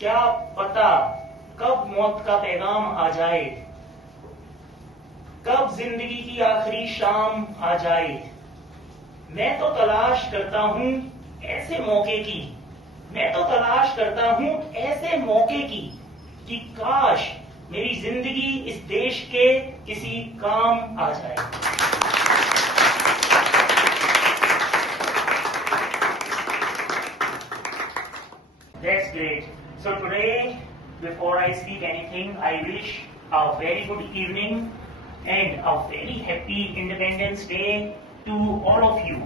क्या पता कब मौत का पैगाम आ जाए, कब जिंदगी की आखिरी शाम आ जाए। मैं तो तलाश करता हूं ऐसे मौके की, मैं तो तलाश करता हूं ऐसे मौके की कि काश मेरी जिंदगी इस देश के किसी काम आ जाए। That's great. So today, before I speak anything, I wish a very good evening and a very happy Independence Day to all of you.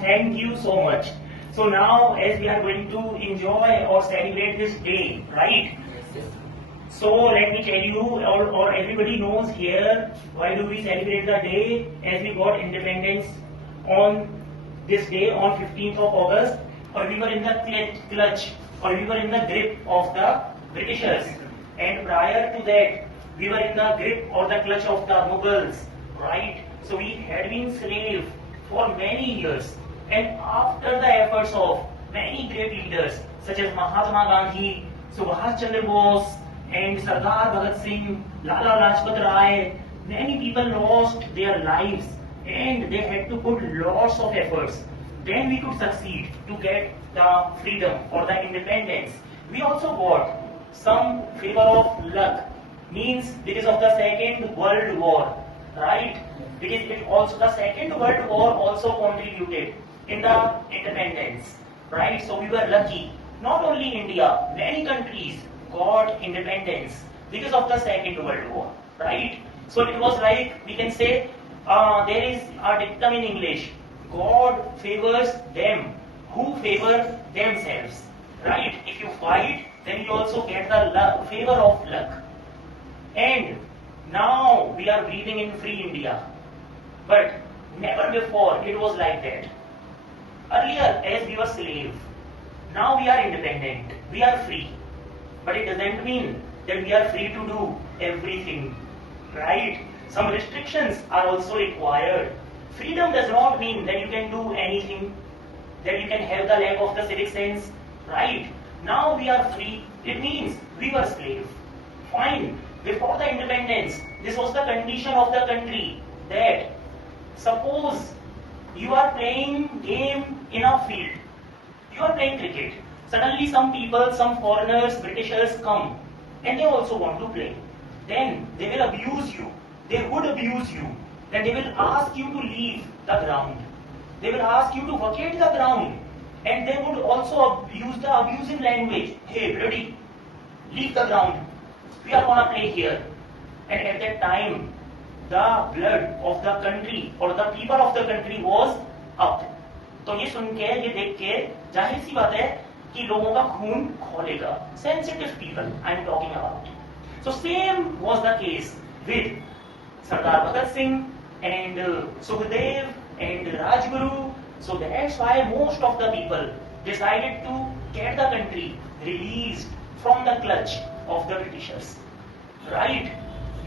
Thank you so much. So now, as we are going to enjoy or celebrate this day, right? So let me tell you, or everybody knows here, why do we celebrate the day as we got independence on this day on 15th of August, or we were in the clutch, or we were in the grip of the Britishers, and prior to that, we were in the grip or the clutch of the Mughals, right? So we had been slaves for many years, and after the efforts of many great leaders such as Mahatma Gandhi, Subhash Chandra Bose, and Sardar Bhagat Singh, Lala Lajpat Rai, many people lost their lives and they had to put lots of efforts. Then we could succeed to get the freedom or the independence. We also got some favor of luck, means because of the Second World War, right? Because it also, the Second World War also contributed in the independence, right? So we were lucky. Not only India, many countries got independence because of the Second World War, right? So it was like, we can say, there is a dictum in English, God favors them who favor themselves, right? If you fight, then you also get the favor of luck. And now we are breathing in free India, but never before it was like that. Earlier, as we were slaves, now we are independent, we are free. But it doesn't mean that we are free to do everything, right? Some restrictions are also required. Freedom does not mean that you can do anything, that you can have the lack of the civic sense, right? Now we are free, it means we were slaves. Fine. Before the independence, this was the condition of the country, that suppose you are playing game in a field, you are playing cricket. Suddenly some people, some foreigners, Britishers come and they also want to play. Then they will abuse you. They would abuse you. Then they will ask you to leave the ground. They will ask you to vacate the ground. And they would also use the abusive language. Hey, bloody, leave the ground. We are going to play here. And at that time, the blood of the country or the people of the country was up. तो ये सुन के, ये देख के जाहिर सी बात है कि लोगों का खून खोलेगा. Sensitive people I am talking about. So same was the case with Sardar Bhagat Singh and Sukhdev and Rajguru. So that's why most of the people decided to get the country released from the clutch of the Britishers. Right?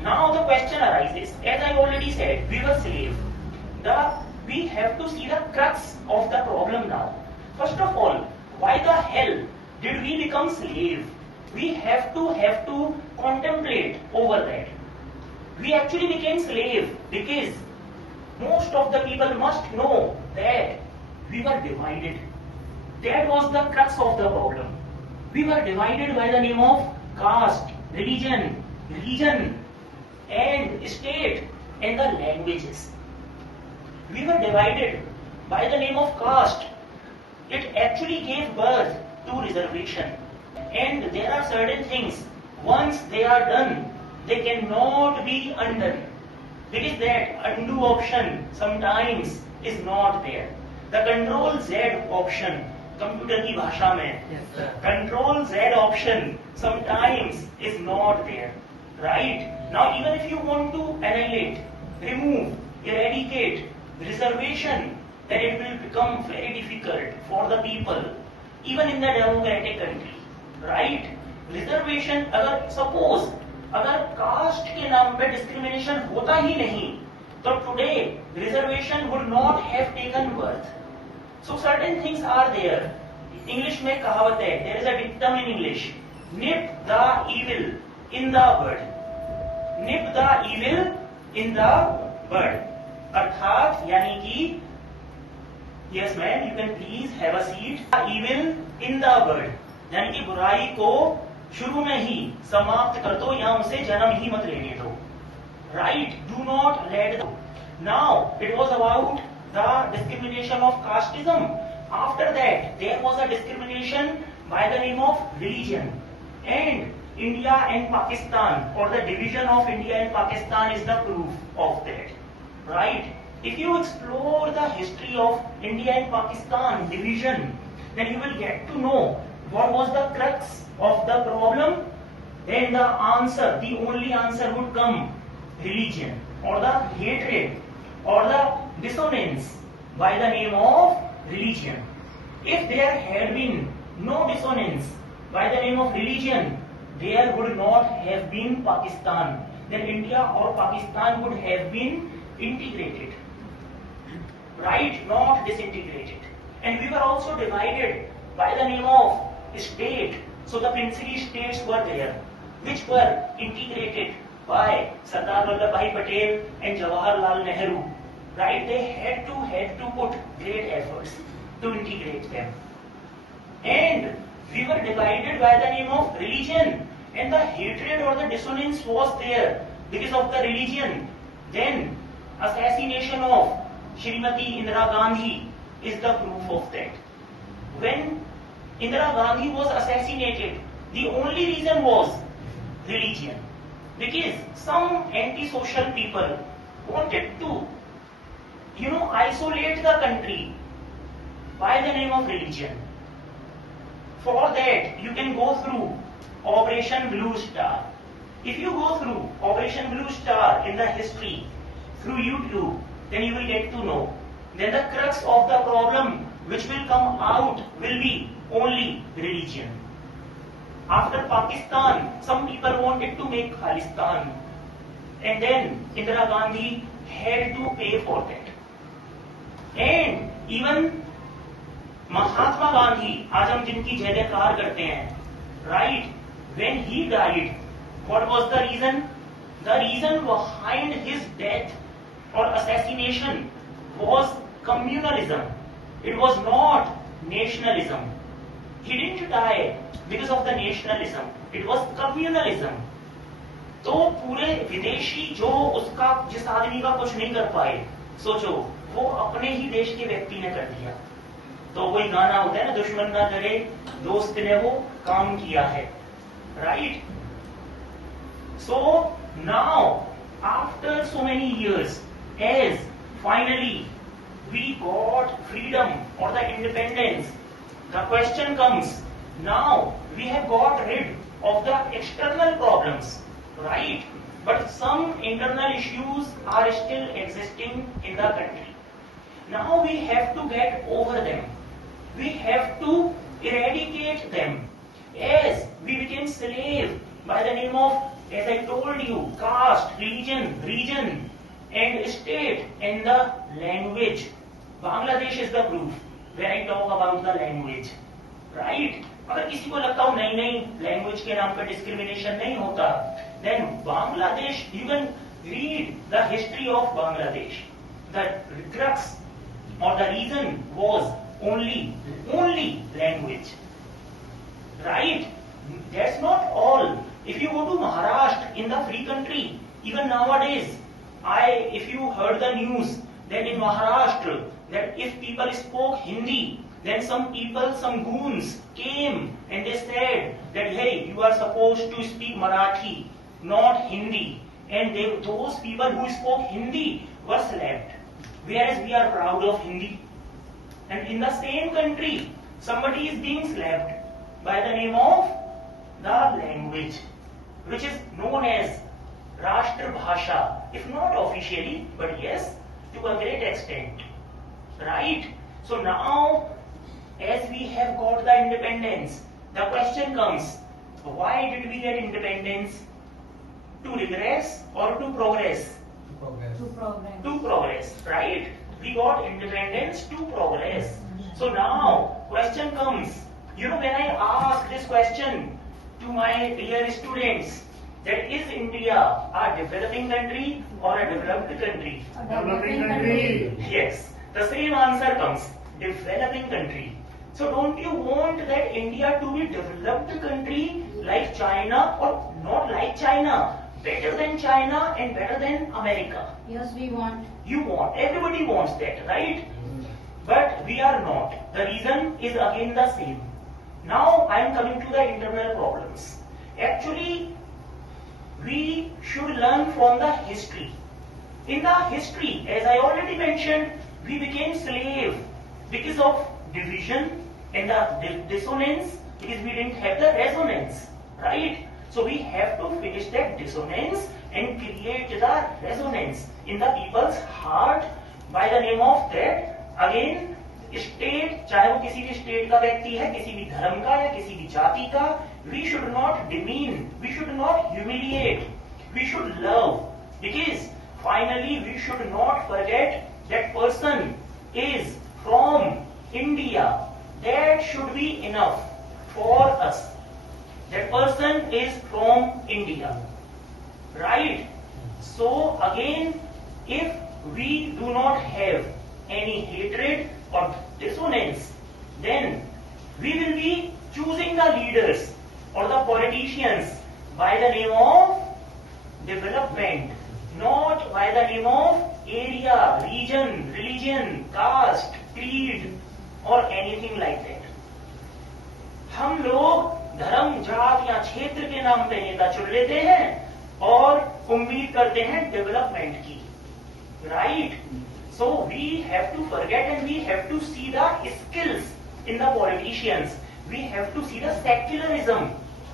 Now the question arises, as I already said, we were slaves. We have to see the crux of the problem now. First of all, why the hell did we become slave? We have to contemplate over that. We actually became slave because most of the people must know that we were divided. That was the crux of the problem. We were divided by the name of caste, religion, and state, and the languages. We were divided by the name of caste. It actually gave birth to reservation. And there are certain things, once they are done, they cannot be undone. Because that undo option sometimes is not there. The Control Z option, computer की भाषा में, Control Z option sometimes is not there. Right? Now even if you want to annihilate, remove, eradicate reservation, then it will become very difficult for the people, even in the democratic country. Right? Reservation, अगर suppose अगर caste के नाम पे discrimination होता ही नहीं, तो today reservation would not have taken birth. So certain things are there. English में कहावत है, there is a dictum in English, nip the evil in the bird, nip the evil in the bird, अर्थात यानी कि yes ma'am you can please have a seat, evil in the bird, यानी कि बुराई को शुरू में ही समाप्त कर दो या उसे जन्म ही मत लेने दो, राइट, डू नॉट लेट दो. Now it was about the discrimination of casteism. After that there was a discrimination by the name of religion, and India and Pakistan और the division of India and Pakistan is the proof of that, right. If you explore the history of India and Pakistan division, then you will get to know what was the crux of the problem. Then the answer, the only answer would come religion or the hatred or the dissonance by the name of religion. If there had been no dissonance by the name of religion, there would not have been Pakistan. Then India or Pakistan would have been integrated. Right, not disintegrated. And we were also divided by the name of state. So the princely states were there, which were integrated by Sardar Vallabhbhai Patel and Jawaharlal Nehru. Right, they had to put great efforts to integrate them. And we were divided by the name of religion, and the hatred or the dissonance was there because of the religion. Then assassination of Shrimati Indira Gandhi is the proof of that. When Indira Gandhi was assassinated, the only reason was religion, because some anti-social people wanted to, isolate the country by the name of religion. For that, you can go through Operation Blue Star. If you go through Operation Blue Star in the history through YouTube, then you will get to know. Then the crux of the problem which will come out will be only religion. After Pakistan, some people wanted to make Khalistan, and then Indira Gandhi had to pay for that. And even Mahatma Gandhi, आज हम जिनकी जय जयकार करते हैं, right? When he died, what was the reason? The reason behind his death or assassination was communalism. It was not nationalism. He didn't die because of the nationalism. It was communalism. तो पूरे विदेशी जो उसका जिस आदमी का कुछ नहीं कर पाए, सोचो वो अपने ही देश के व्यक्ति ने कर दिया. तो कोई गाना होता है ना, दुश्मन ना करे दोस्त ने वो काम किया है, right. So now after so many years, as finally we got freedom or the independence, the question comes, now we have got rid of the external problems, right? But some internal issues are still existing in the country. Now we have to get over them. We have to eradicate them. As we became slave by the name of, as I told you, caste, religion, region, and state, and the language. Bangladesh is the proof when I talk about the language, right? अगर किसी को लगता हो नहीं language के नाम पर discrimination नहीं होता, then Bangladesh, you can read the history of Bangladesh. The crux or the reason was only language, right? That's not all. If you go to Maharashtra in the free country, even nowadays, if you heard the news that in Maharashtra, that if people spoke Hindi, then some people, some goons came and they said that hey, you are supposed to speak Marathi, not Hindi. And those people who spoke Hindi were slapped. Whereas we are proud of Hindi. And in the same country, somebody is being slapped by the name of the language, which is known as Rashtra Bhasha, if not officially, but yes, to a great extent. Right? So now, as we have got the independence, the question comes, why did we get independence? To regress or to progress? To progress, right? We got independence to progress. So now, question comes, When I ask this question to my dear students, that is India a developing country or a developed country? A developing country. Yes, the same answer comes, developing country. So don't you want that India to be developed country like China, or not like China, better than China and better than America? Yes, we want. You want, everybody wants that, right? But we are not. The reason is again the same. Now I am coming to the internal problems. Actually, we should learn from the history. In the history, as I already mentioned, we became slave because of division and the dissonance, because we didn't have the resonance, right? So we have to finish that dissonance and create the resonance in the people's heart by the name of that, again, state, चाहे वो किसी भी state का व्यक्ति है, किसी भी धर्म का या किसी भी जाति का, we should not demean, we should not humiliate, we should love, because finally we should not forget that person is from India. That should be enough for us. That person is from India, right? So again, if we do not have any hatred or dissonance, then we will be choosing the leaders or the politicians by the name of development, not by the name of area, region, religion, caste, creed or anything like that. हम लोग धर्म, जात या क्षेत्र के नाम पे नेता चुन लेते हैं और उम्मीद करते हैं डेवलपमेंट की, right? So we have to forget and we have to see the skills in the politicians. We have to see the secularism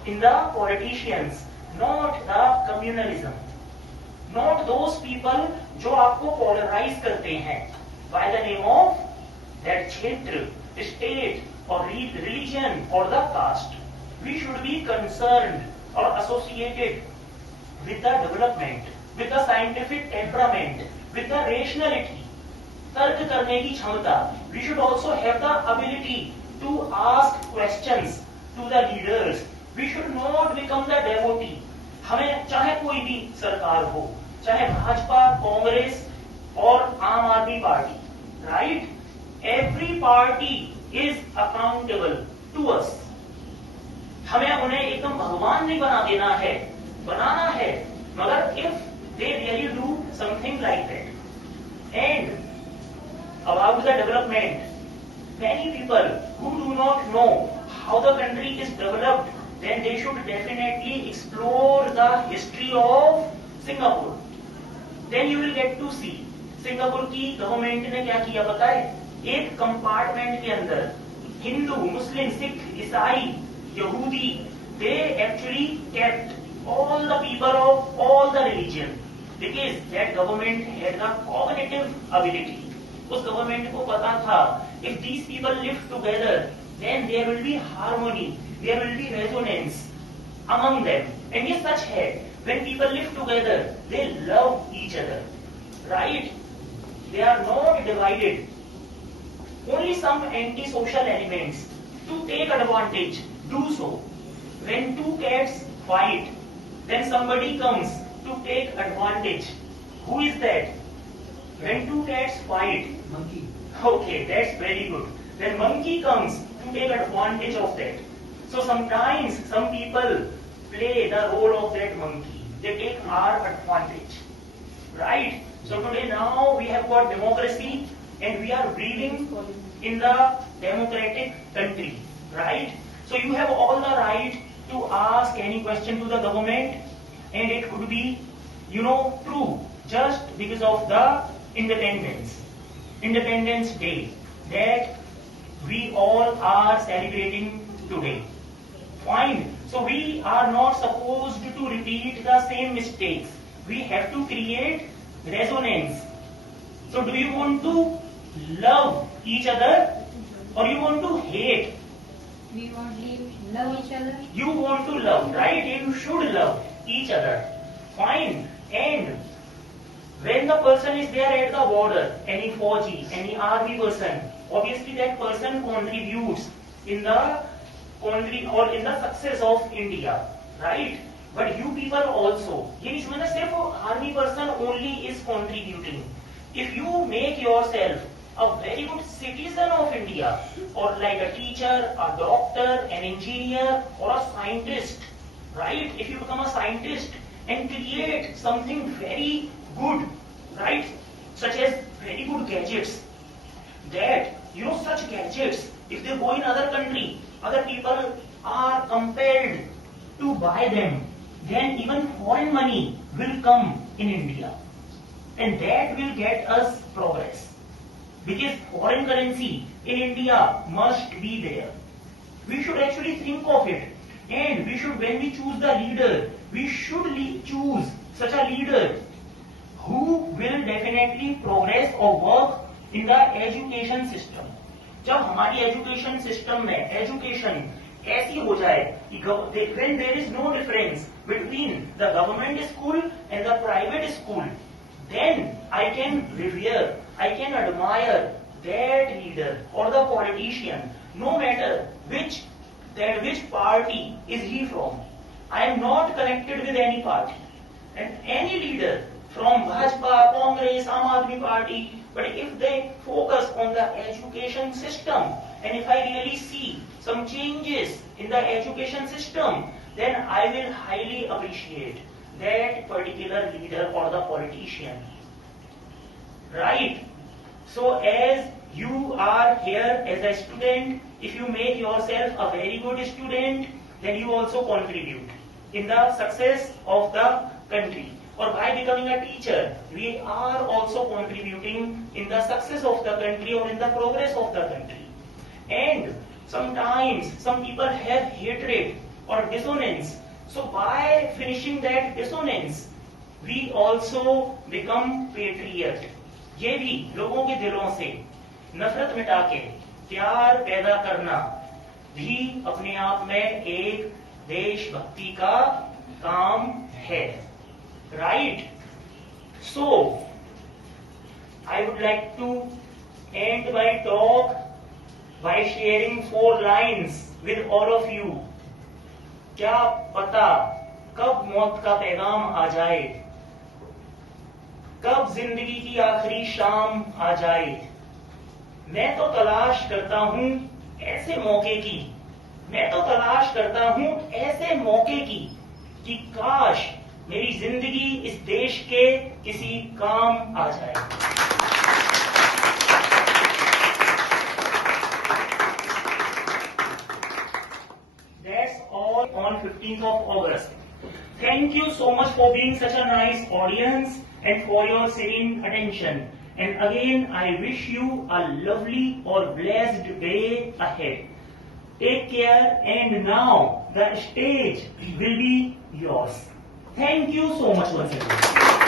in the politicians, not the communalism. Not those people जो आपको polarize करते हैं by the name of that क्षेत्र, state or religion or the caste. We should be concerned or associated with the development, with the scientific temperament, with the rationality. तर्क करने की क्षमता. We should also have the ability to ask questions to the leaders. We should not become the devotee. हमें चाहे कोई भी सरकार हो, चाहे भाजपा, कांग्रेस और आम आदमी party, right? Every party is accountable to us. हमें उन्हें एकदम भगवान नहीं बना देना है, बनाना है, मगर if they really do something like that. And about the development, many people who do not know how the country is developed, then they should definitely explore the history of Singapore. Then you will get to see Singapore की government ने क्या किया पता है? एक compartment के अंदर हिंदू, मुस्लिम, सिख, ईसाई, यहूदी, they actually kept all the people of all the religion because that government had the cognitive ability. उस गवर्नमेंट को पता था if these people live together then there will be harmony, there will be resonance among them. And ये सच है, when people live together they love each other, right? They are not divided. Only some anti-social elements to take advantage do so. When two cats fight, then somebody comes to take advantage. Who is that? When two cats fight, Monkey. okay, that's very good. Then monkey comes to take advantage of that. So sometimes some people play the role of that monkey. They take our advantage, right? So today now we have got democracy and we are breathing in the democratic country, right? So you have all the right to ask any question to the government and it could be, true just because of the Independence Day that we all are celebrating today. Fine. So we are not supposed to repeat the same mistakes. We have to create resonance. So do you want to love each other or you want to hate? We want to love each other. You want to love, right? You should love each other. Fine. And when the person is there at the border, any Fauji, any army person, obviously that person contributes in the or in the success of India, right? But you people also, ये नहीं समझना सिर्फ army person only is contributing. If you make yourself a very good citizen of India, or like a teacher, a doctor, an engineer, or a scientist, right? If you become a scientist and create something very good, right? Such as very good gadgets, that, such gadgets, if they go in other country, other people are compelled to buy them, then even foreign money will come in India. And that will get us progress. Because foreign currency in India must be there. We should actually think of it. And we should, when we choose the leader, we should choose such a leader who will definitely progress or work in the education system. जब हमारी education system में education ऐसी हो जाए कि when there is no difference between the government school and the private school, then I can revere, I can admire that leader or the politician, no matter which party is he from. I am not connected with any party. And any leader from Bhajpa, Congress, Aam Aadmi Party, but if they focus on the education system, and if I really see some changes in the education system, then I will highly appreciate that particular leader or the politician. Right? So as you are here as a student, if you make yourself a very good student, then you also contribute in the success of the country. Or by becoming a teacher, we are also contributing in the success of the country or in the progress of the country. And sometimes some people have hatred or dissonance. So by finishing that dissonance, we also become patriot. ये भी लोगों के दिलों से नफरत मिटा के प्यार पैदा करना भी अपने आप में एक देशभक्ति का काम है. Right? So, I would like to end my talk by sharing 4 lines with all of you. क्या पता कब मौत का पैगाम आ जाए, कब जिंदगी की आखिरी शाम आ जाए. मैं तो तलाश करता हूं ऐसे मौके की, मैं तो तलाश करता हूं ऐसे मौके की कि काश मेरी जिंदगी इस देश के किसी काम आ जाए. That's all on 15th of August. Thank you so much for being such a nice audience and for your serene attention. And again, I wish you a lovely or blessed day ahead. Take care, and now the stage will be yours. Thank you so much once again.